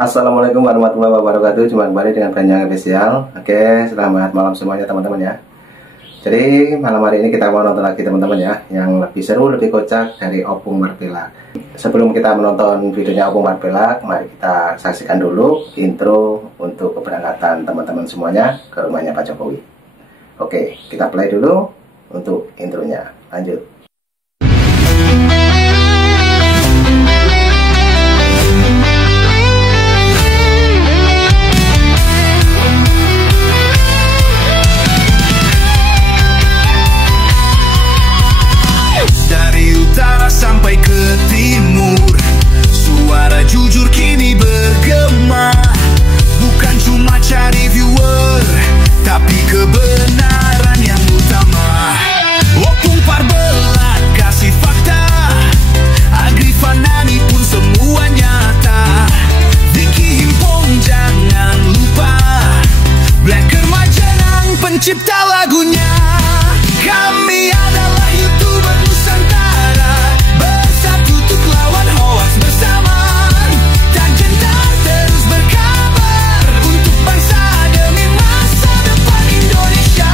Assalamualaikum warahmatullahi wabarakatuh. Jumpa kembali dengan Banjang Official. Oke, selamat malam semuanya teman-teman ya. Jadi malam hari ini kita mau nonton lagi teman-teman ya, yang lebih seru, lebih kocak dari Opung Marpelak. Sebelum kita menonton videonya Opung Marpelak, mari kita saksikan dulu intro untuk keberangkatan teman-teman semuanya ke rumahnya Pak Jokowi. Oke, kita play dulu untuk intronya. Lanjut. Sampai ke timur, suara jujur kini bergema. Bukan cuma cari viewer, tapi kebenaran yang utama. Opung Marpelak kasih fakta, Agrifan Nani pun semua nyata. Vicky Himpong jangan lupa, Blacker Majanang pencipta lagunya. Kami adalah YouTuber Nusantara, bersatu untuk lawan hoax bersama. Tak gentar terus berkabar untuk bangsa demi masa depan Indonesia.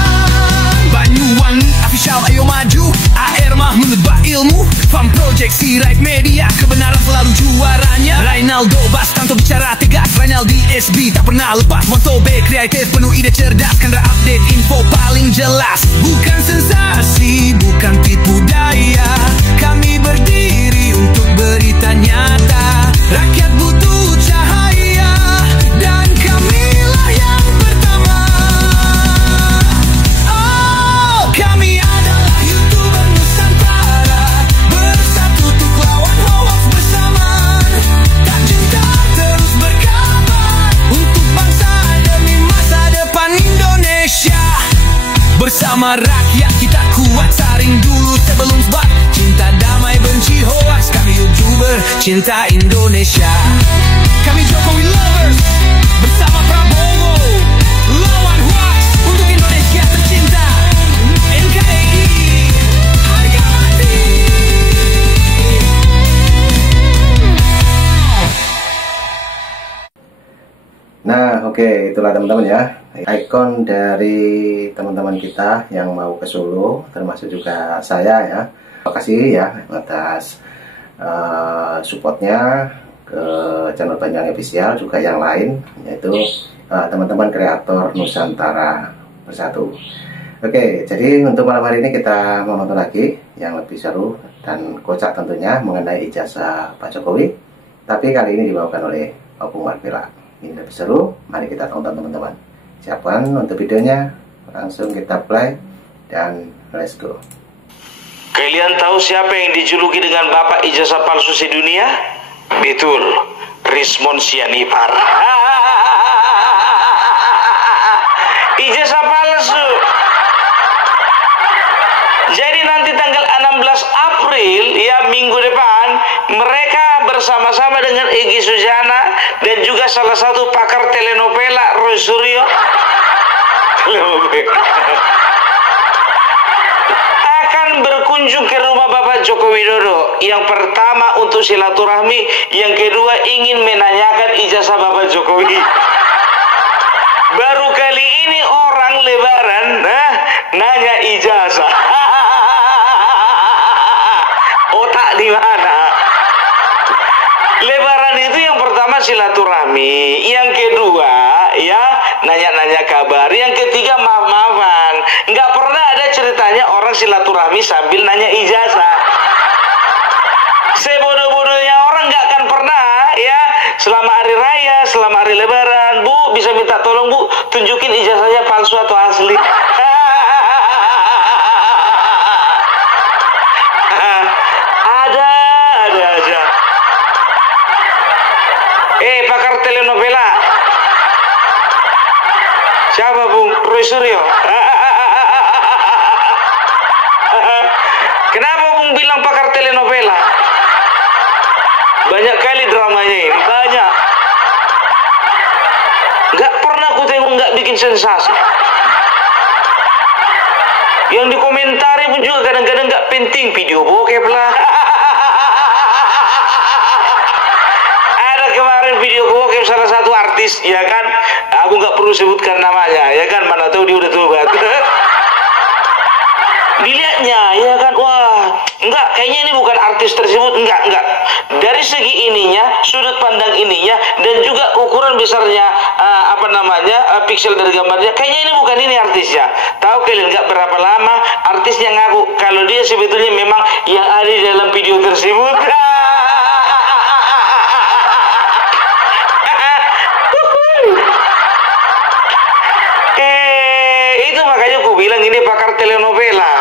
Banyuwangi Official ayo maju, AR mah menebak ilmu. Fam Project Sirait Media, kebenaran selalu juaranya. Rinaldo Bastanto bicara tegas, Rinaldi SB tak pernah lepas. Moto B kreatif penuh ide cerdas, Kendra update info paling jelas. Bukan sensasi, bukan tipu daya, kami berdiri untuk berita nyata. Rakyat butuh cahaya, dan kamilah yang pertama. Oh, kami adalah YouTuber Nusantara, bersatu untuk lawan hoax bersama. Tak gentar terus berkabar untuk bangsa demi masa depan Indonesia. Bersama rakyat kita kuat, saring dulu sebelum sebat. Cinta damai benci hoax, kami YouTuber cinta Indonesia. Kami Jokowi lovers, bersama Prabowo lawan hoax untuk Indonesia tercinta. NKRI harga mati. Nah, oke, itulah teman-teman ya, ikon dari teman-teman kita yang mau ke Solo, termasuk juga saya ya. Terima kasih ya atas supportnya ke channel Banjang Official, juga yang lain, yaitu teman-teman kreator Nusantara Bersatu. Oke, jadi untuk malam hari ini kita mau nonton lagi yang lebih seru dan kocak tentunya mengenai ijazah Pak Jokowi, tapi kali ini dibawakan oleh Opung Marpelak. Ini lebih seru, mari kita tonton teman-teman. Siapkan untuk videonya, langsung kita play dan let's go. Kalian tahu siapa yang dijuluki dengan bapak ijazah palsu sedunia? Betul, Rismond Sianipar. Ijazah palsu. Jadi nanti tanggal 16 April ya, minggu depan, mereka bersama-sama dengan Egy Sujana dan juga salah satu pakar telenovela Roy Suryo akan berkunjung ke rumah Bapak Joko Widodo. Yang pertama untuk silaturahmi, yang kedua ingin menanyakan ijazah Bapak Jokowi. Baru kali ini orang lebaran nanya ijazah. Otak di mana? Lebaran itu yang pertama silaturahmi, yang kedua ya nanya-nanya kabar, yang ketiga maaf-maafan. Nggak pernah ada ceritanya orang silaturahmi sambil nanya ijazah. Sebodoh-bodohnya orang nggak akan pernah ya, selama hari raya, selama hari lebaran, Bu bisa minta tolong Bu tunjukin ijazahnya palsu atau asli. ada aja. Pakar telenovela siapa Bung? Roy Suryo. Kenapa Bung bilang pakar telenovela? Banyak kali dramanya ini, banyak. Gak pernah aku tengok gak bikin sensasi. Yang dikomentari pun juga kadang-kadang gak penting, video bokep lah. Ada kemarin video bokep salah artis, ya kan, aku nggak perlu sebutkan namanya, ya kan, mana tahu dia udah tobat. Dilihatnya, ya kan, wah, enggak, kayaknya ini bukan artis tersebut, enggak. Dari segi ininya, sudut pandang ininya, dan juga ukuran besarnya, piksel dari gambarnya, kayaknya ini bukan ini artisnya. Tahu kalian, enggak berapa lama artisnya ngaku kalau dia sebetulnya memang yang ada di dalam video tersebut. Itu makanya aku bilang ini pakar telenovela.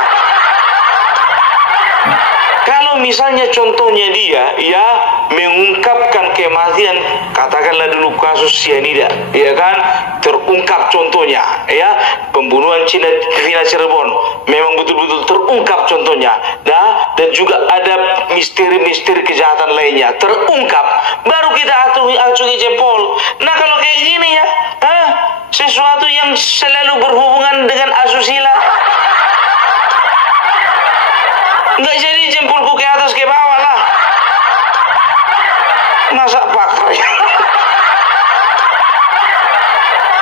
Kalau misalnya contohnya dia ya mengungkapkan kematian, katakanlah dulu kasus cyanida, ya kan, terungkap contohnya, ya, pembunuhan Vina Cirebon, memang betul-betul terungkap contohnya, dan juga ada misteri-misteri kejahatan lainnya terungkap, baru kita acungi jempol. Nah kalau kayak gini ya, sesuatu yang selalu berhubungan dengan asusila, nggak jadi jempolku ke atas ke bawah lah. Masa pakar ya?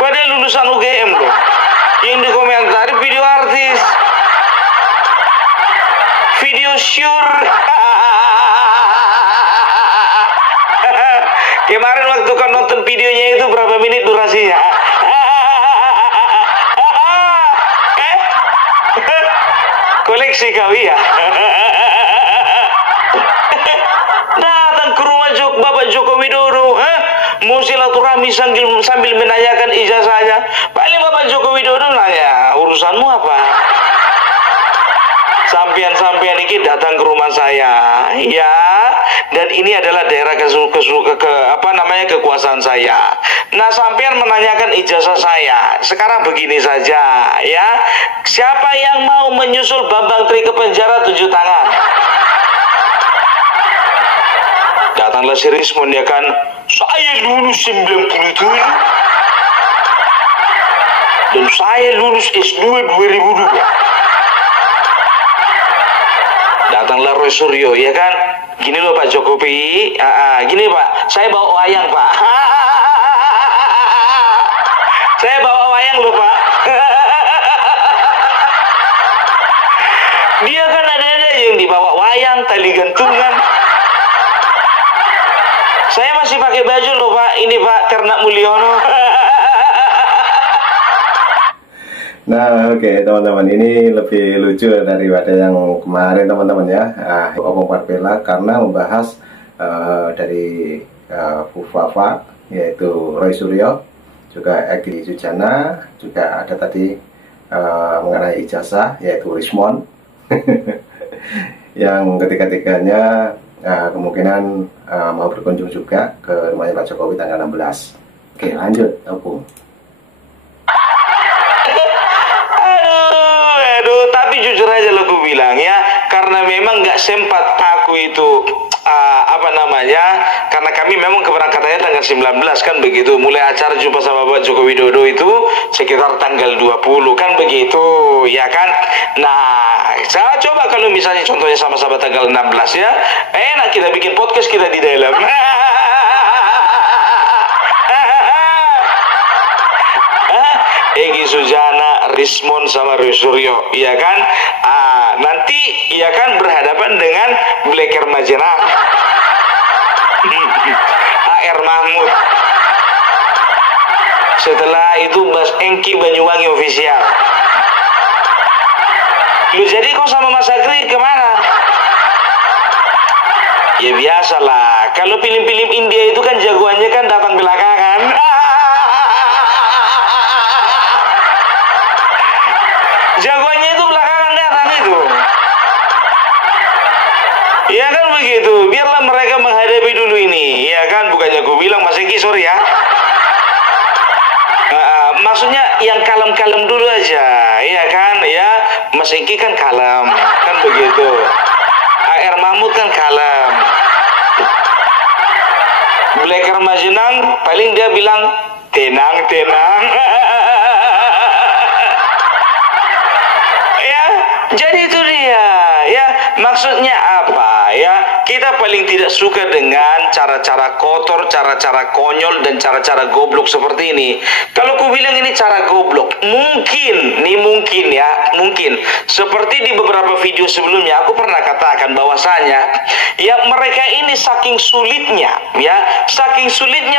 Padahal lulusan UGM loh. Yang dikomentari video artis, video sure. Kemarin waktu kau nonton videonya itu berapa menit durasinya? Koleksi kau ya. Datang ke rumah Bapak Joko Widodo, mau silaturahmi sambil menanyakan ijazahnya. Paling Bapak Joko Widodo nanya, urusanmu apa? Sampean ini datang ke rumah saya, ya, dan ini adalah daerah kekuasaan saya. Nah, sampean menanyakan ijazah saya. Sekarang begini saja, ya, siapa yang mau menyusul Bambang Tri ke penjara 7 tangan? Datanglah si Rismon, ya kan, saya lulus 97 dan saya lulus S2 2002. Datanglah Roy Suryo, ya kan, gini loh Pak Jokowi, gini Pak, saya bawa wayang Pak. Saya bawa wayang loh Pak. Dia kan ada yang dibawa wayang, tali gantungan. Saya masih pakai baju loh Pak, ini Pak Ternak Mulyono. Nah, oke, teman-teman, ini lebih lucu daripada yang kemarin teman-teman ya. Opung Parpela karena membahas dari Bu Fafa, yaitu Roy Suryo, juga Egy Sujana, juga ada tadi mengenai ijazah, yaitu Rismon. Yang ketiga-tiganya kemungkinan mau berkunjung juga ke rumahnya Pak Jokowi tanggal 16. Oke, lanjut, Opung. Tapi jujur aja lo gue bilang ya, karena memang nggak sempat aku itu karena kami memang keberangkatannya tanggal 19 kan begitu, mulai acara jumpa sama Bapak Joko Widodo itu sekitar tanggal 20 kan begitu, ya kan. Nah, saya coba kalau misalnya contohnya sama-sama tanggal 16 ya, enak kita bikin podcast kita di dalam. Egy Sujana, Rismon sama Roy Suryo, ya kan? Nanti ya kan berhadapan dengan Bleker Majenang, AR Mahmud. Setelah itu Bas Engki Banyuwangi official. Lu jadi kok sama Mas Agri kemana? Ya biasalah, kalau film-film India itu kan jagoannya kan datang belakangan. Jagoannya itu belakangan datang itu. Ya kan begitu. Biarlah mereka menghadapi dulu ini. Ya kan, bukannya aku bilang Mas Eki sorry ya. Maksudnya yang kalem-kalem dulu aja. Ya kan, ya Mas Eki kan kalem, kan begitu. AR Mahmud kan kalem. Bleker Majenang paling dia bilang tenang. Jadi itu dia, ya, maksudnya apa, ya, kita paling tidak suka dengan cara-cara kotor, cara-cara konyol, dan cara-cara goblok seperti ini. Kalau ku bilang ini cara goblok, mungkin ya, mungkin seperti di beberapa video sebelumnya aku pernah katakan bahwasanya ya mereka ini saking sulitnya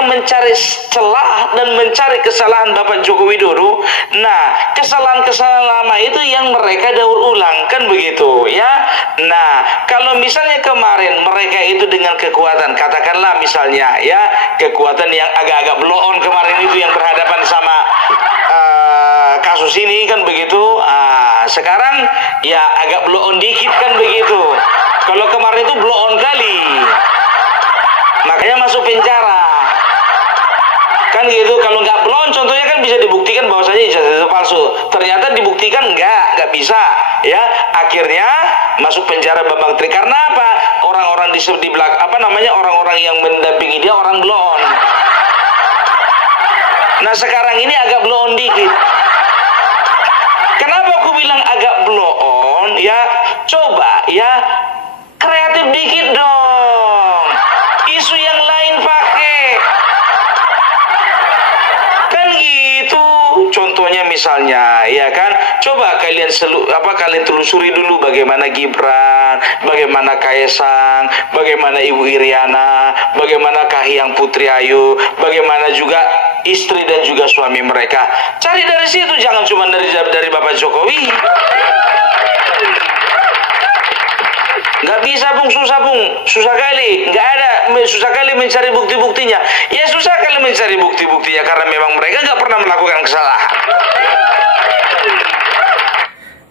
mencari celah dan mencari kesalahan Bapak Joko Widodo. Nah, kesalahan-kesalahan lama itu yang mereka daur ulang, kan begitu ya. Nah, kalau misalnya kemarin mereka itu dengan kekuatan, katakanlah misalnya ya, kekuatan yang agak-agak blow on kemarin itu yang berhadapan sama kasus ini, kan begitu. Sekarang ya agak blow on dikit, kan begitu. Kalau kemarin itu blow on kali, makanya masuk penjara, kan gitu. Kalau nggak blow on, contohnya kan bisa dibuktikan bahwasanya ijazah itu palsu. Ternyata dibuktikan nggak bisa ya. Akhirnya masuk penjara Bambang Tri. Karena apa? Orang-orang di belakang, orang-orang yang mendampingi dia orang blow on. Nah, sekarang ini agak blow on dikit. Kenapa aku bilang agak blow on ya? Coba ya, kreatif dikit dong. Isu yang lain pakai, kan gitu. Contohnya misalnya ya kan, coba kalian telusuri dulu bagaimana Gibran, bagaimana Kaesang, bagaimana Ibu Iriana, bagaimana Kahiyang Putri Ayu, bagaimana juga istri dan juga suami mereka. Cari dari situ, jangan cuma dari Bapak Jokowi. Nggak bisa Bung, susah kali, nggak ada, susah kali mencari bukti-buktinya. Ya susah kali mencari bukti-buktinya karena memang mereka nggak pernah melakukan kesalahan.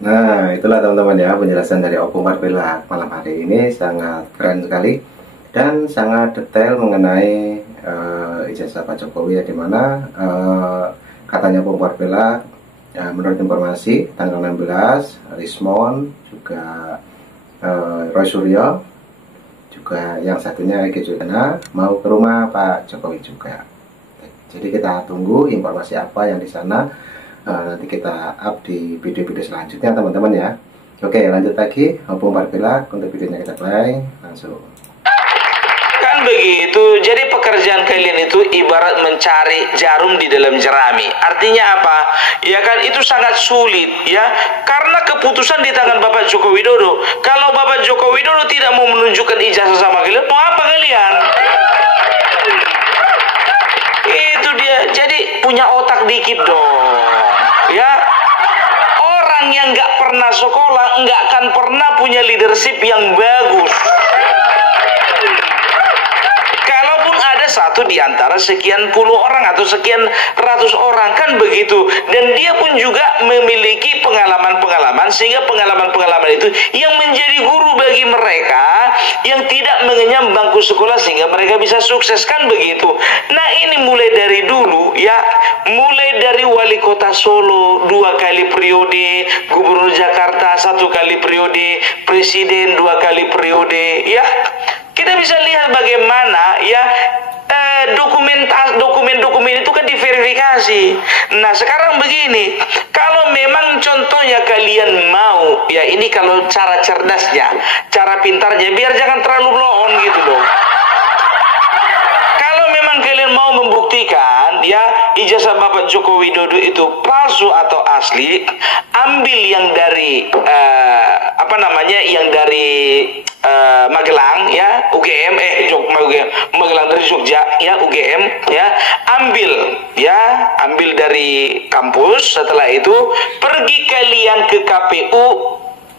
Nah, itulah teman-teman ya penjelasan dari Opung Parpela malam hari ini, sangat keren sekali dan sangat detail mengenai ijazah Pak Jokowi ya, dimana katanya Opung Parpela ya, menurut informasi tanggal 16 Rismon juga Roy Suryo juga yang satunya Egy Sujana mau ke rumah Pak Jokowi juga. Jadi kita tunggu informasi apa yang di sana. Nanti kita up di video-video selanjutnya teman-teman ya. Oke, lanjut lagi Opung Parpela, untuk videonya kita play langsung. Kan begitu. Jadi pekerjaan kalian itu ibarat mencari jarum di dalam jerami. Artinya apa? Ya kan, itu sangat sulit ya. Karena keputusan di tangan Bapak Joko Widodo. Kalau Bapak Joko Widodo tidak mau menunjukkan ijazah sama kalian, mau apa kalian? Itu dia. Jadi punya otak dikit dong. Ya. Orang yang nggak pernah sekolah nggak akan pernah punya leadership yang bagus. Satu di antara sekian puluh orang atau sekian ratus orang, kan begitu. Dan dia pun juga memiliki pengalaman-pengalaman, sehingga pengalaman-pengalaman itu yang menjadi guru bagi mereka yang tidak mengenyam bangku sekolah, sehingga mereka bisa sukses, kan begitu. Nah, ini mulai dari dulu ya, mulai dari wali kota Solo 2 kali periode, gubernur Jakarta 1 kali periode, presiden 2 kali periode ya. Kita bisa lihat bagaimana ya dokumen-dokumen itu kan diverifikasi. Nah, sekarang begini, kalau memang contohnya kalian mau ya, ini kalau cara cerdasnya, cara pintarnya, biar jangan terlalu blow on gitu loh. Kalau memang kalian mau membuktikan ya ijazah Bapak Joko Widodo itu palsu atau asli, ambil yang dari yang dari Magelang ya, UGM Magelang dari Jogja ya, UGM ya, ambil dari kampus. Setelah itu pergi kalian ke KPU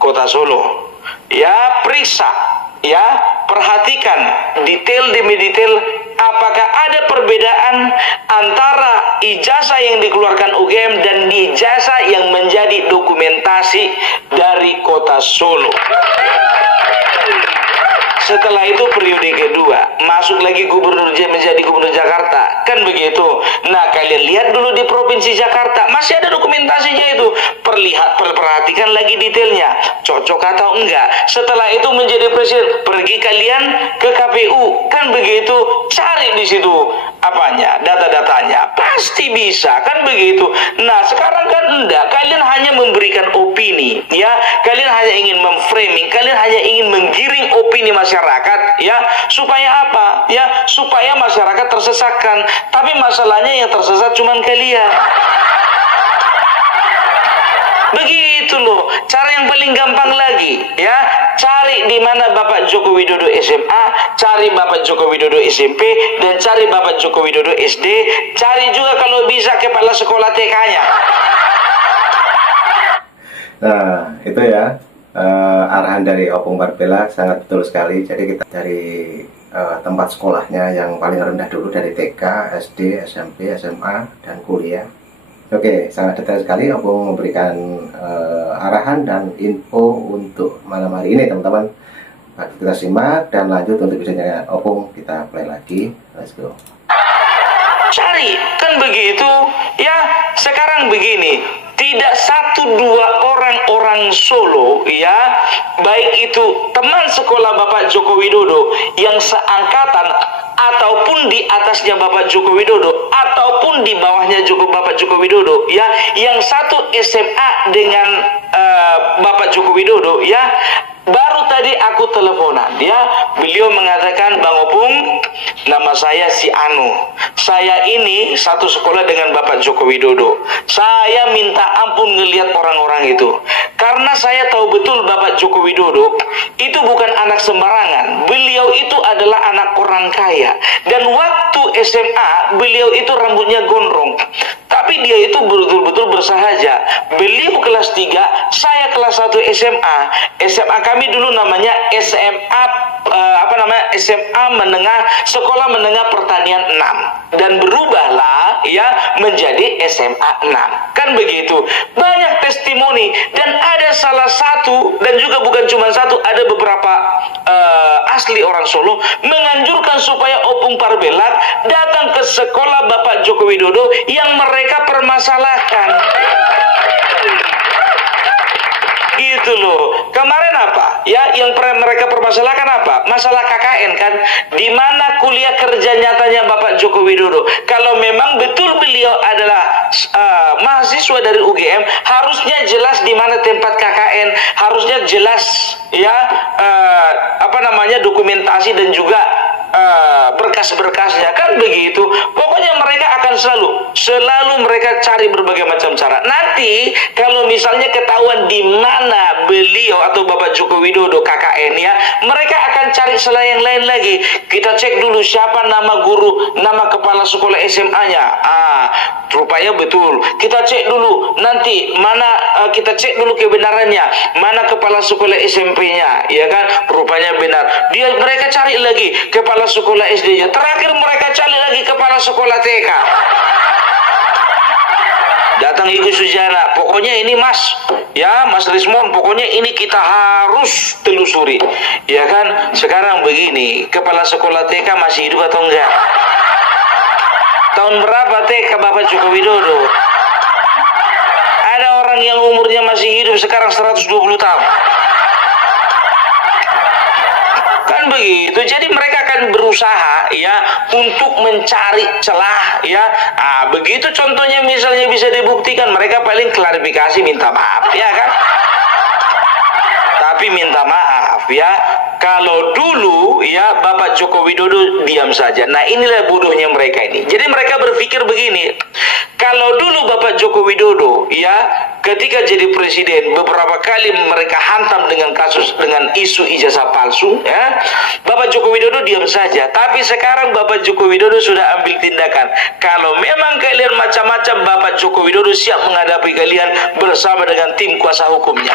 Kota Solo ya, periksa ya, perhatikan detail demi detail apakah ada perbedaan antara ijazah yang dikeluarkan UGM dan ijazah yang menjadi dokumentasi dari Kota Solo. Setelah itu periode kedua, masuk lagi menjadi gubernur Jakarta, kan begitu. Nah, kalian lihat dulu di provinsi Jakarta, masih ada dokumentasinya itu. Perhatikan lagi detailnya, cocok atau enggak. Setelah itu menjadi presiden, pergi kalian ke KPU, kan begitu. Cari di situ data-datanya. Pasti bisa, kan begitu. Nah, sekarang kan enggak. Kalian hanya memberikan opini, ya. Kalian hanya ingin memframing, kalian hanya ingin menggiring opini masyarakat, ya. Supaya apa? Ya, supaya masyarakat tersesatkan. Tapi masalahnya yang tersesat cuman kalian. Begitu loh, cara yang paling gampang lagi, ya. Cari di mana Bapak Joko Widodo SMA, cari Bapak Joko Widodo SMP, dan cari Bapak Joko Widodo SD. Cari juga kalau bisa kepala sekolah TK-nya. Nah, itu ya arahan dari Opung Barbella sangat betul sekali. Jadi kita dari tempat sekolahnya yang paling rendah dulu, dari TK, SD, SMP, SMA, dan kuliah. Oke, sangat detail sekali Opung memberikan arahan dan info untuk malam hari ini, teman-teman. Mari kita simak dan lanjut untuk videonya Opung, kita play lagi. Let's go. Cari, kan begitu, ya. Sekarang begini, tidak satu dua orang Solo, ya, baik itu teman sekolah Bapak Joko Widodo yang seangkatan ataupun di atasnya Bapak Joko Widodo ataupun di bawahnya Bapak Joko Widodo, ya, yang satu SMA dengan Bapak Joko Widodo, ya. Baru tadi aku teleponan, ya. Beliau mengatakan, Bang Opung, nama saya si Anu. Saya ini satu sekolah dengan Bapak Joko Widodo. Saya minta ampun ngelihat orang-orang itu. Karena saya tahu betul Bapak Joko Widodo itu bukan anak sembarangan. Beliau itu adalah anak orang kaya. Dan waktu SMA, beliau itu rambutnya gondrong. Tapi dia itu betul-betul bersahaja. Beliau kelas 3, saya kelas 1 SMA. SMA kami dulu namanya SMA SMA Menengah, Sekolah Menengah Pertanian 6, dan berubahlah, ya, menjadi SMA 6. Kan begitu. Banyak testimoni, dan ada salah satu, dan juga bukan cuma satu, ada beberapa asli orang Solo menganjurkan supaya Opung Barbella datang ke sekolah Bapak Joko Widodo yang mereka permasalahkan. Gitu loh. Kemarin apa? Ya, yang mereka permasalahkan apa? Masalah KKN, kan? Di mana kuliah kerja nyatanya Bapak Joko Widodo? Kalau memang betul beliau adalah mahasiswa dari UGM, harusnya jelas di mana tempat KKN, harusnya jelas, ya, dokumentasi dan juga berkas-berkasnya, kan begitu. Pokoknya mereka akan selalu mereka cari berbagai macam cara. Nanti kalau misalnya ketahuan di mana beliau atau Bapak Joko Widodo KKN, ya, mereka akan cari celah yang lain lagi. Kita cek dulu siapa nama guru, nama kepala sekolah SMA-nya. Rupanya betul. Kita cek dulu nanti mana, kita cek dulu kebenarannya, mana kepala sekolah SMP-nya, ya kan? Rupanya benar. Mereka cari lagi kepala sekolah SD-nya. Terakhir mereka cari lagi kepala sekolah TK. Datang Ibu Sujana, pokoknya ini Mas, ya Mas Rismon, pokoknya ini kita harus telusuri, ya kan? Sekarang begini, kepala sekolah TK masih hidup atau enggak? Tahun berapa TK Bapak Joko Widodo? Ada orang yang umurnya masih hidup sekarang 120 tahun. Kan begitu. Jadi mereka akan berusaha, ya, untuk mencari celah, ya. Begitu contohnya misalnya bisa dibuktikan, mereka paling klarifikasi, minta maaf, ya kan? Tapi minta maaf, ya. Kalau dulu, ya, Bapak Joko Widodo diam saja. Nah, inilah bodohnya mereka ini. Jadi mereka berpikir begini, kalau dulu Bapak Joko Widodo, ya, ketika jadi presiden, beberapa kali mereka hantam dengan isu ijazah palsu, ya, Bapak Joko Widodo diam saja. Tapi sekarang Bapak Joko Widodo sudah ambil tindakan. Kalau memang kalian macam-macam, Bapak Joko Widodo siap menghadapi kalian bersama dengan tim kuasa hukumnya.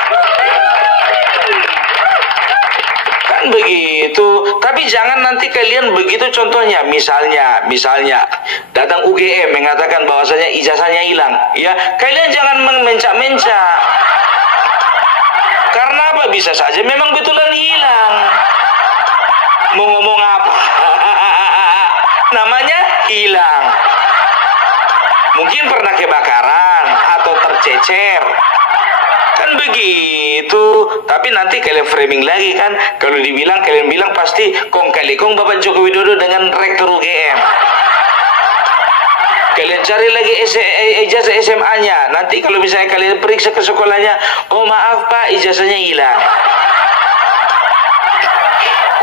Kan begitu. Tapi jangan nanti kalian begitu, contohnya misalnya datang UGM mengatakan bahwasanya ijazahnya hilang, ya, kalian jangan menca-menca. Karena apa? Bisa saja memang betulan hilang. Mau ngomong apa? Namanya hilang. Mungkin pernah kebakaran atau tercecer. Kan begitu. Tapi nanti kalian framing lagi, kan, kalau kalian bilang pasti kong kali kong Bapak Joko Widodo dengan rektor UGM. Kalian cari lagi ijazah SMA-nya. Nanti kalau misalnya kalian periksa ke sekolahnya, oh maaf Pak, ijazahnya hilang.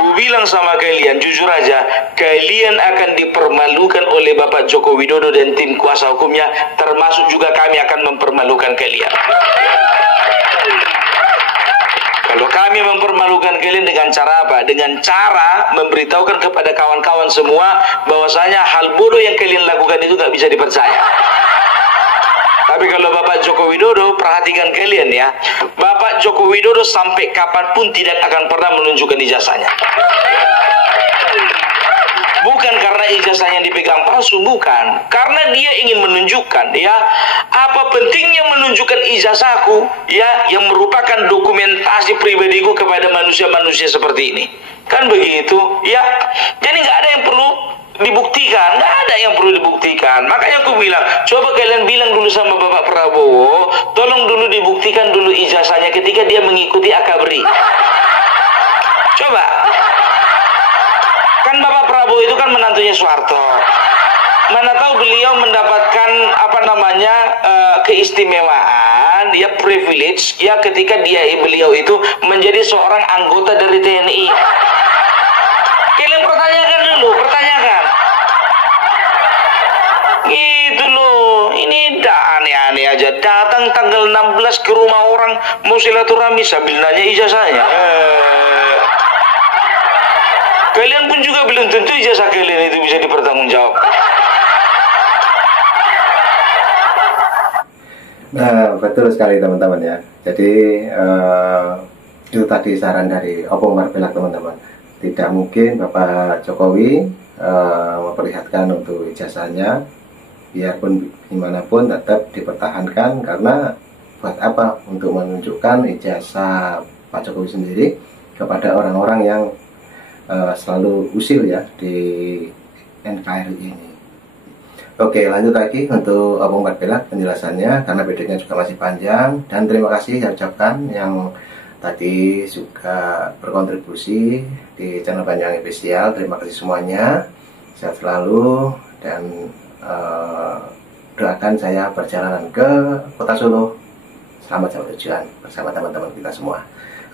Ku bilang sama kalian, jujur aja, kalian akan dipermalukan oleh Bapak Joko Widodo dan tim kuasa hukumnya, termasuk juga kami akan mempermalukan kalian. Kalau kami mempermalukan kalian dengan cara apa? Dengan cara memberitahukan kepada kawan-kawan semua bahwasanya hal bodoh yang kalian lakukan itu tak bisa dipercaya. Tapi kalau Bapak Joko Widodo, perhatikan kalian ya, Bapak Joko Widodo sampai kapanpun tidak akan pernah menunjukkan ijazahnya. Bukan karena ijazahnya dipegang palsu, bukan. Karena dia ingin menunjukkan ya, apa pentingnya menunjukkan ijazahku ya, yang merupakan dokumentasi pribadiku kepada manusia-manusia seperti ini. Kan begitu ya. Jadi nggak ada yang perlu dibuktikan, nggak ada yang perlu dibuktikan. Makanya aku bilang, coba kalian bilang dulu sama Bapak Prabowo, tolong dulu dibuktikan dulu ijazahnya ketika dia mengikuti akabri. Coba. Kan Bapak Prabowo itu kan menantunya Soeharto. Mana tahu beliau mendapatkan apa namanya keistimewaan, ya privilege, ya ketika beliau itu menjadi seorang anggota dari TNI. Kalian pertanyakan dulu, pertanyakan. Gitu loh, ini dah aneh-aneh aja. Datang tanggal 16 ke rumah orang mau silaturahmi sambil nanya ijazahnya. Kalian pun juga belum tentu ijazah kalian itu bisa dipertanggungjawab. Nah, betul sekali teman-teman ya. Jadi itu tadi saran dari Opung Marvelak teman-teman. Tidak mungkin Bapak Jokowi memperlihatkan untuk ijazahnya, biarpun gimana pun tetap dipertahankan, karena buat apa? Untuk menunjukkan ijazah Pak Jokowi sendiri kepada orang-orang yang selalu usil ya di NKRI ini. Oke, lanjut lagi untuk Opung Marvelak penjelasannya, karena videonya juga masih panjang. Dan terima kasih saya ucapkan yang tadi juga berkontribusi di channel Panjang Official. Terima kasih semuanya, sehat selalu, dan doakan saya perjalanan ke Kota Solo selamat sampai tujuan bersama teman-teman kita semua.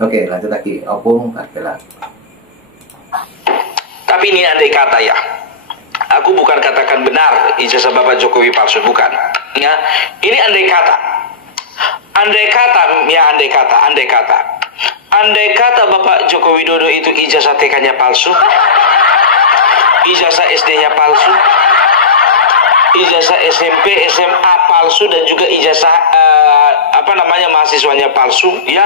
Oke, lanjut lagi Opung Marvelak. Tapi ini andai kata ya, aku bukan katakan benar ijazah Bapak Jokowi palsu, bukan. Ya, ini andai kata. Andai kata Bapak Joko Widodo itu ijazah TK-nya palsu, ijazah SD-nya palsu, ijazah SMP, SMA palsu, dan juga ijazah mahasiswanya palsu, ya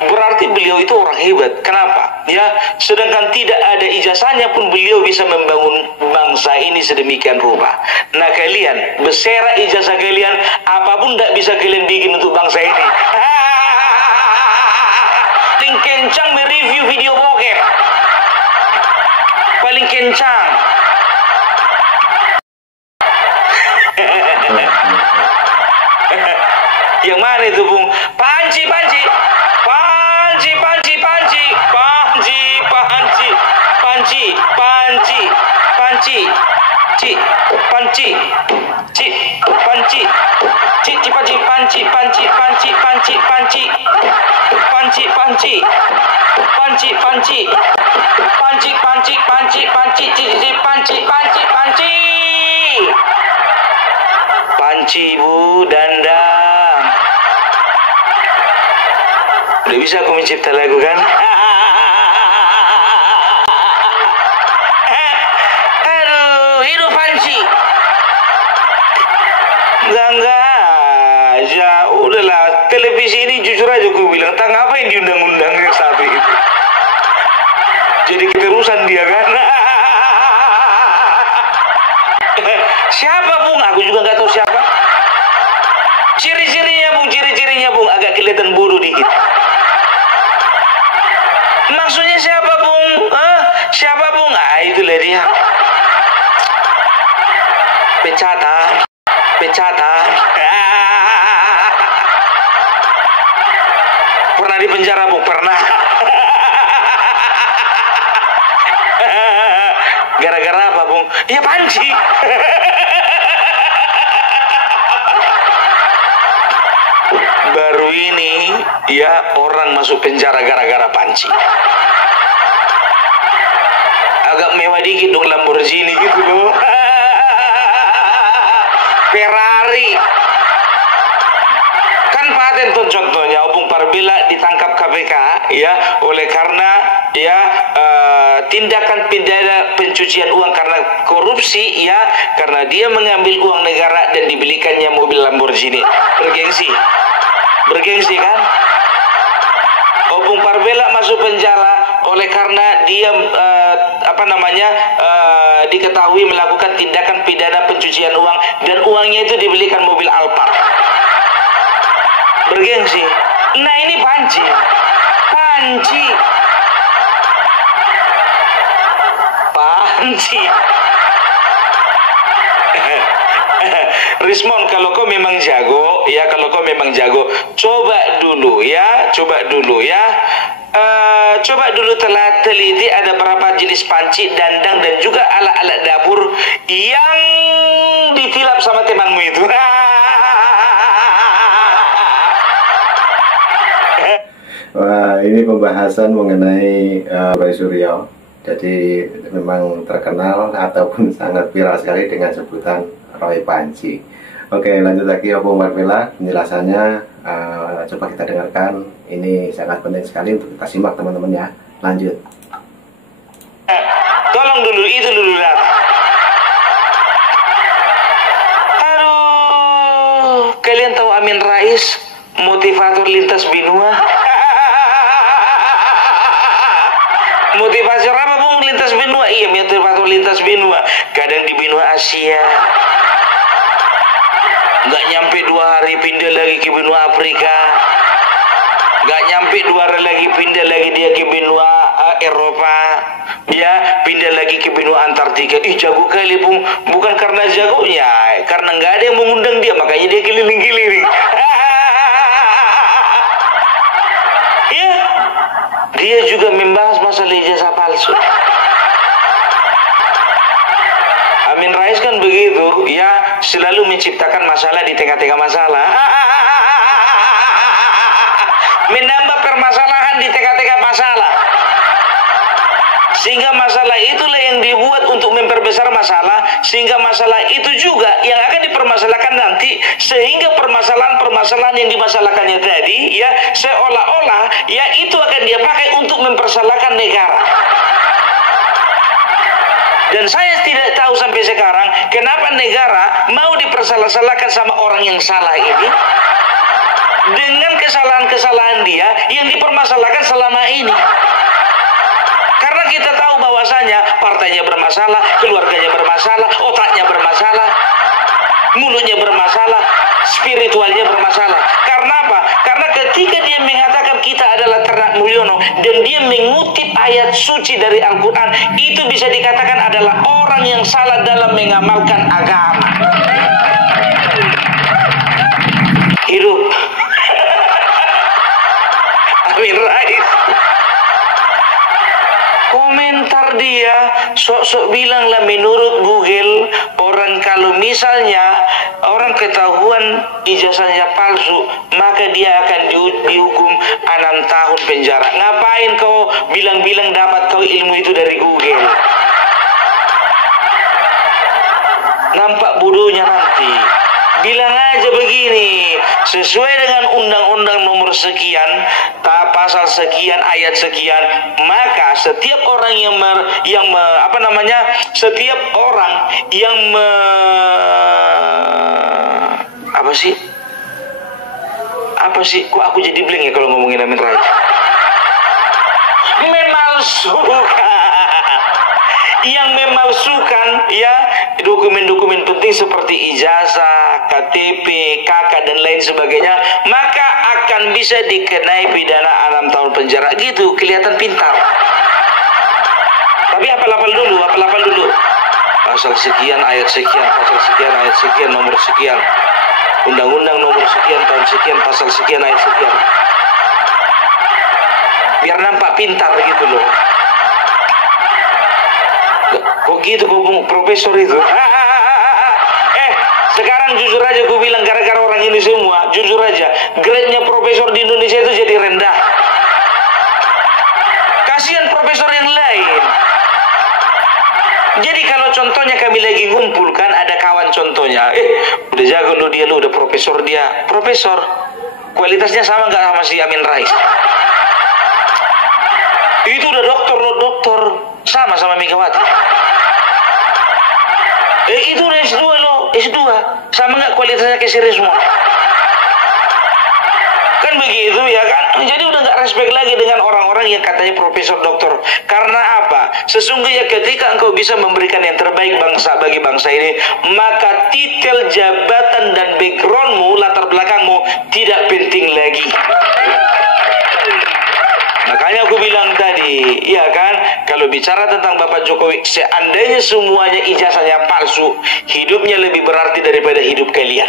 berarti beliau itu orang hebat. Kenapa? Ya, sedangkan tidak ada ijazahnya pun beliau bisa membangun bangsa ini sedemikian rupa. Nah kalian, bersera ijazah kalian, apapun tidak bisa kalian bikin untuk bangsa ini. Paling kencang mereview video bokep, paling kencang. Yang mana itu Bung? Panci. Panci Bu Dandang. Udah bisa aku mencipta lagu kan? Aduh, hidup Panci. Enggak, ya udahlah. Televisi ini jujur aja gue bilang, tak ngapain diundang-undang yang satu itu. Jadi keterusan dia kan? Siapa Bung? Aku juga nggak tahu siapa. Ciri-cirinya Bung, agak kelihatan bodoh dikit. Maksudnya siapa Bung? Siapa Bung? Ah, itulah dia. Pecata. Pernah di penjara Bung? Pernah. Gara-gara apa Bung? Ya Panci. ini ya orang masuk penjara gara-gara panci. Agak mewah dikit dong Lamborghini gitu loh. Ferrari. Kan paten tuh contohnya Opung Parbila ditangkap KPK ya oleh karena ya tindakan pidana pencucian uang karena korupsi ya, karena dia mengambil uang negara dan dibelikannya mobil Lamborghini. Bergengsi kan? Opung Parbila masuk penjara oleh karena dia diketahui melakukan tindakan pidana pencucian uang dan uangnya itu dibelikan mobil Alphard. Bergengsi. Nah ini panci. Rismon, kalau kau memang jago, coba dulu ya. Coba dulu telah teliti ada berapa jenis panci, dandang dan juga alat-alat dapur yang ditilap sama temanmu itu. Wah, ini pembahasan mengenai Roy Suryo. Jadi memang terkenal ataupun sangat viral sekali dengan sebutan Roy Panci. Oke, lanjut lagi Opung Parbila penjelasannya. Coba kita dengarkan. Ini sangat penting sekali untuk kita simak teman-teman ya. Lanjut. Tolong dulu itu dulu Rat. Aduh, kalian tahu Amin Rais, motivator lintas benua? Motivator apa Bung? Lintas benua? Iya, motivator lintas benua. Kadang di benua Asia, nggak nyampe 2 hari pindah lagi ke benua Afrika, nggak nyampe 2 hari lagi pindah lagi dia ke benua Eropa, ya pindah lagi ke benua Antartika. Ih, jago kali Bung. Bukan karena jagonya, karena nggak ada yang mengundang dia, makanya dia keliling-keliling. Ya, dia juga membahas masalah ijazah palsu. Amin Rais kan begitu, ya selalu menciptakan masalah di tengah-tengah masalah. Menambah permasalahan di tengah-tengah masalah. Sehingga masalah itulah yang dibuat untuk memperbesar masalah, sehingga masalah itu juga yang akan dipermasalahkan nanti, sehingga permasalahan-permasalahan yang dimasalahkannya tadi ya seolah-olah ya itu akan dia pakai untuk mempersalahkan negara. Dan saya tidak tahu sampai sekarang kenapa negara mau dipersalah-salahkan sama orang yang salah ini dengan kesalahan-kesalahan dia yang dipermasalahkan selama ini. Karena kita tahu bahwasanya partainya bermasalah, keluarganya bermasalah, otaknya bermasalah, mulutnya bermasalah, spiritualnya bermasalah. Karena apa? Karena ketika dia mengatakan kita adalah ternak Mulyono dan dia mengutip ayat suci dari Al-Quran, itu bisa dikatakan adalah orang yang salah dalam mengamalkan agama. Hidup Amin Rais. Komentar dia sok-sok bilang lah menurut Google, orang kalau misalnya orang ketahuan ijazahnya palsu, maka dia akan dihukum 6 tahun penjara. Ngapain kau bilang-bilang dapat kau ilmu itu dari Google? Nampak bodohnya nanti. Bilang aja begini, sesuai dengan undang-undang nomor sekian, pasal sekian, ayat sekian, maka setiap orang setiap orang yang apa sih? Kok aku jadi blank ya kalau ngomongin Amin Rais? Yang memalsukan ya dokumen-dokumen penting seperti ijazah, KTP, KK dan lain sebagainya, maka akan bisa dikenai pidana 6 tahun penjara. Gitu, kelihatan pintar. Tapi apal-apal dulu. Pasal sekian, ayat sekian, pasal sekian, ayat sekian, nomor sekian. Undang-undang nomor sekian, tahun sekian, pasal sekian, ayat sekian. Biar nampak pintar gitu loh. Kok gitu profesor itu? Sekarang jujur aja gue bilang, gara-gara orang ini semua, jujur aja, grade-nya profesor di Indonesia itu jadi rendah. Kasihan profesor yang lain. Jadi kalau contohnya kami lagi ngumpul kan, ada kawan contohnya, udah jago lo dia, lo udah profesor dia. Profesor, kualitasnya sama nggak sama si Amin Rais? Itu udah doktor lo, doktor. Sama Megawati. Itu udah S2 lo, S2. Sama nggak kualitasnya kayak si Risma? Kan begitu ya kan? Jadi udah nggak respect lagi dengan orang-orang yang katanya profesor doktor. Karena apa? Sesungguhnya ketika engkau bisa memberikan yang terbaik bagi bangsa ini, maka titel jabatan dan backgroundmu, latar belakangmu tidak penting lagi. Makanya aku bilang tadi, ya kan, kalau bicara tentang Bapak Jokowi, seandainya semuanya ijazahnya palsu, hidupnya lebih berarti daripada hidup kalian.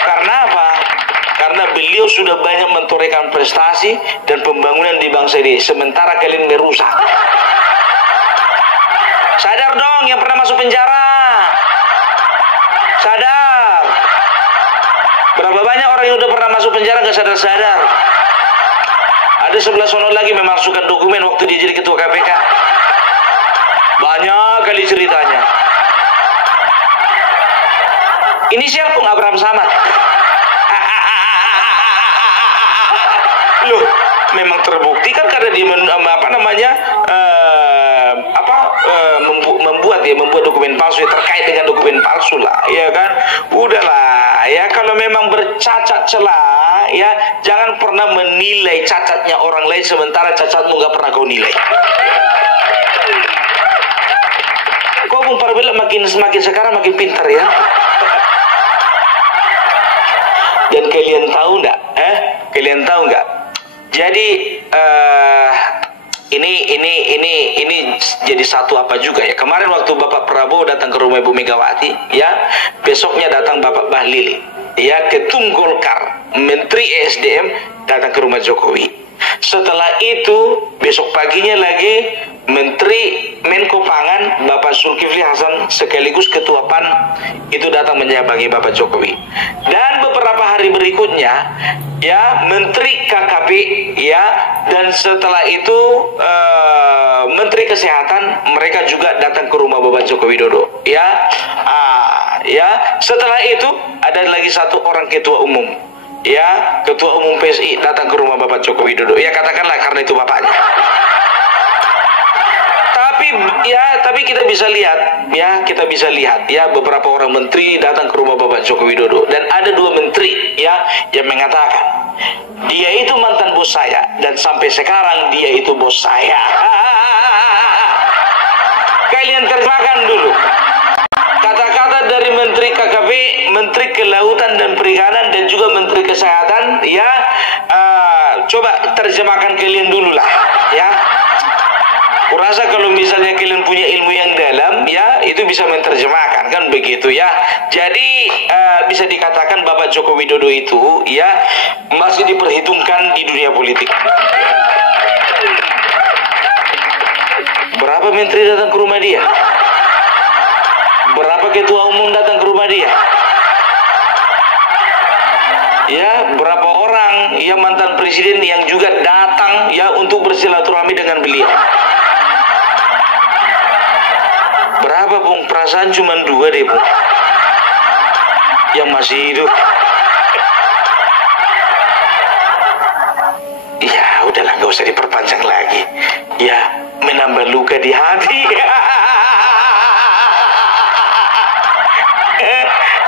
Karena apa? Karena beliau sudah banyak mentorehkan prestasi dan pembangunan di bangsa ini, sementara kalian merusak. Sadar dong yang pernah masuk penjara. Sadar. Berapa banyak orang yang udah pernah masuk penjara gak sadar-sadar. Ada sebelah sono lagi memasukkan dokumen waktu dia jadi ketua KPK. Banyak kali ceritanya. Inisial pun Abraham Samad. Loh, memang terbukti kan karena dia membuat dokumen palsu, ya, terkait dengan dokumen palsu lah, ya kan. Udahlah, ya kalau memang bercacat celah, ya jangan pernah menilai cacatnya orang lain sementara cacatmu nggak pernah kau nilai. Kok Bung Parbela semakin sekarang makin pintar ya. Dan kalian tahu nggak? Kalian tahu nggak? Jadi ini jadi satu apa juga ya. Kemarin waktu Bapak Prabowo datang ke rumah Ibu Megawati, ya, besoknya datang Bapak Bahlil, ya, Ketum Golkar, Menteri ESDM datang ke rumah Jokowi. Setelah itu besok paginya lagi Menteri Menko Pangan Bapak Zulkifli Hasan sekaligus Ketua PAN itu datang menyambangi Bapak Jokowi. Dan beberapa hari berikutnya, ya, Menteri KKP, ya, dan setelah itu Menteri Kesehatan mereka juga datang ke rumah Bapak Joko Widodo, ya. Ya, setelah itu ada lagi satu orang ketua umum, ya, ketua umum PSI datang ke rumah Bapak Joko Widodo. Ya katakanlah karena itu bapaknya. Tapi kita bisa lihat, ya, beberapa orang menteri datang ke rumah Bapak Joko Widodo, dan ada 2 menteri, ya, yang mengatakan dia itu mantan bos saya dan sampai sekarang dia itu bos saya. Kalian terjemahkan dulu kata-kata dari Menteri KKP, Menteri Kelautan dan Perikanan, dan juga Menteri Kesehatan, ya. Coba terjemahkan kalian dulu lah, ya. Kurasa kalau misalnya kalian punya ilmu yang dalam, ya, itu bisa menerjemahkan, kan begitu ya. Jadi bisa dikatakan Bapak Joko Widodo itu, ya, masih diperhitungkan di dunia politik. Berapa menteri datang ke rumah dia? Berapa ketua umum datang ke rumah dia? Ya, berapa orang yang mantan presiden yang juga datang, ya, untuk bersilaturahmi dengan beliau? Berapa, Bung? Perasaan cuma 2 deh, Bung, yang masih hidup. Ya udahlah, nggak usah diperpanjang lagi, ya, menambah luka di hati.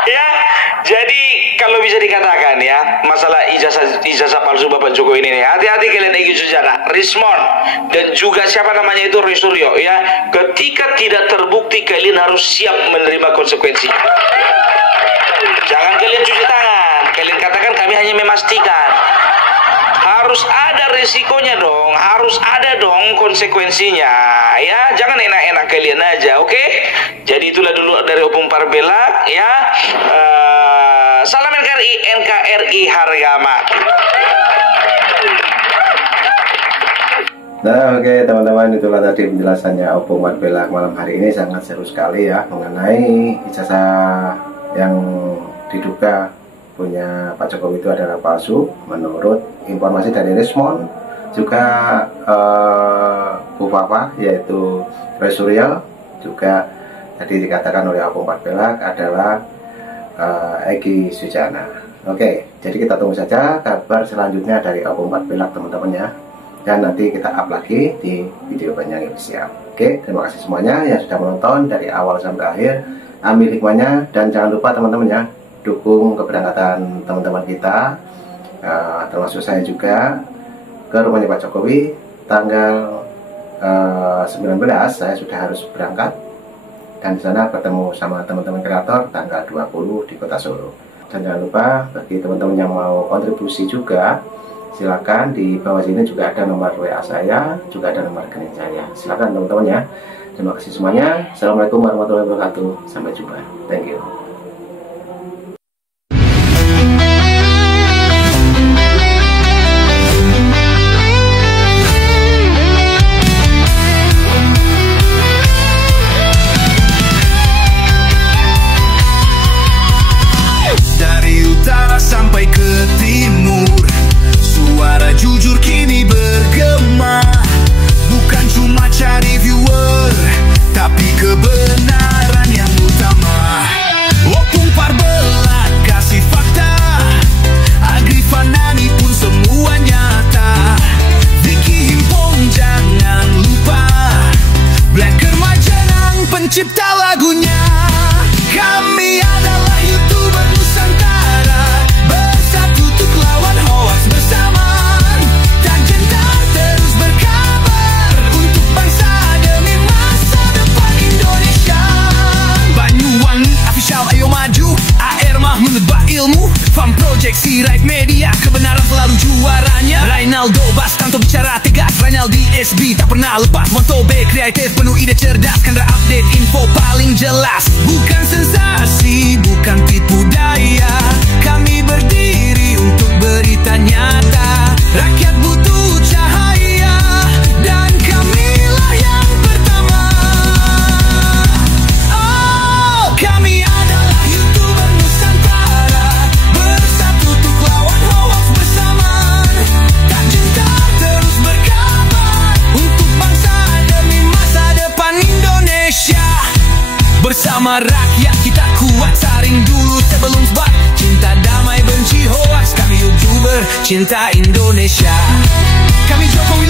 Ya, jadi kalau bisa dikatakan, ya, masalah ijazah palsu Bapak Jokowi ini, hati-hati kalian Egy Sujana, Rismon, dan juga siapa namanya itu Risuryo, ya. Ketika tidak terbukti, kalian harus siap menerima konsekuensi. Jangan kalian cuci tangan, kalian katakan kami hanya memastikan. Harus ada risikonya dong, harus ada dong konsekuensinya, ya. Jangan enak-enak kalian aja, oke? Jadi itulah dulu dari Opung Parbela, ya. Salam NKRI harga mati. Nah, oke teman-teman, itulah tadi penjelasannya Opung Patbelak malam hari ini. Sangat seru sekali ya mengenai ijazah yang diduga punya Pak Jokowi itu adalah palsu. Menurut informasi dari Rismon, juga Bu Papa yaitu Roy Suryo, juga tadi dikatakan oleh Opung Patbelak adalah Egy Sujana. Oke, jadi kita tunggu saja kabar selanjutnya dari Opung Patbelak teman-teman ya. Dan nanti kita up lagi di video Panjang Official. Oke, terima kasih semuanya yang sudah menonton dari awal sampai akhir. Ambil hikmahnya dan jangan lupa teman-teman ya, dukung keberangkatan teman-teman kita, termasuk saya juga, ke rumahnya Pak Jokowi tanggal 19. Saya sudah harus berangkat dan di sana bertemu sama teman-teman kreator tanggal 20 di Kota Solo. Dan jangan lupa bagi teman-teman yang mau kontribusi juga, silakan di bawah sini juga ada nomor WA saya, juga ada nomor rekening saya. Silakan teman-teman ya. Terima kasih semuanya. Assalamualaikum warahmatullahi wabarakatuh. Sampai jumpa. Thank you. Dari utara sampai ke timur, suara jujur kini bergema. Bukan cuma cari viewer, tapi kebenaran yang utama. Opung Patbelak kasih fakta, Agri Fanani pun semua nyata. Vicky Himpong jangan lupa, Blacker Majanang pencipta lagunya. Kami adalah YouTuber Nusantara, bersatu untuk lawan hoax bersamaan. Tak gentar terus berkabar untuk bangsa demi masa depan Indonesia. Banyuwangi Official ayo maju, AR Mahmud ilmu, Fam Project Sirait Media, kebenaran selalu juaranya. Rainaldo Bastanto bicara tegas, Rainaldi SB tak pernah lepas. Moto B kreatif penuh ide cerdas, Kendra update info paling jelas. Bukan sensasi, bukan tipu daya, kami berdiri untuk berita nyata. Rakyat butuh cahaya dan kamilah yang pertama. Oh, kami adalah YouTuber Nusantara, bersatu untuk lawan hoax bersamaan. Tak gentar terus berkabar untuk bangsa demi masa depan Indonesia. Bersama rakyat kita kuat, saring dulu sebelum sebat. Cinta damai benci hoax, kami YouTuber cinta Indonesia. Kami Jokowi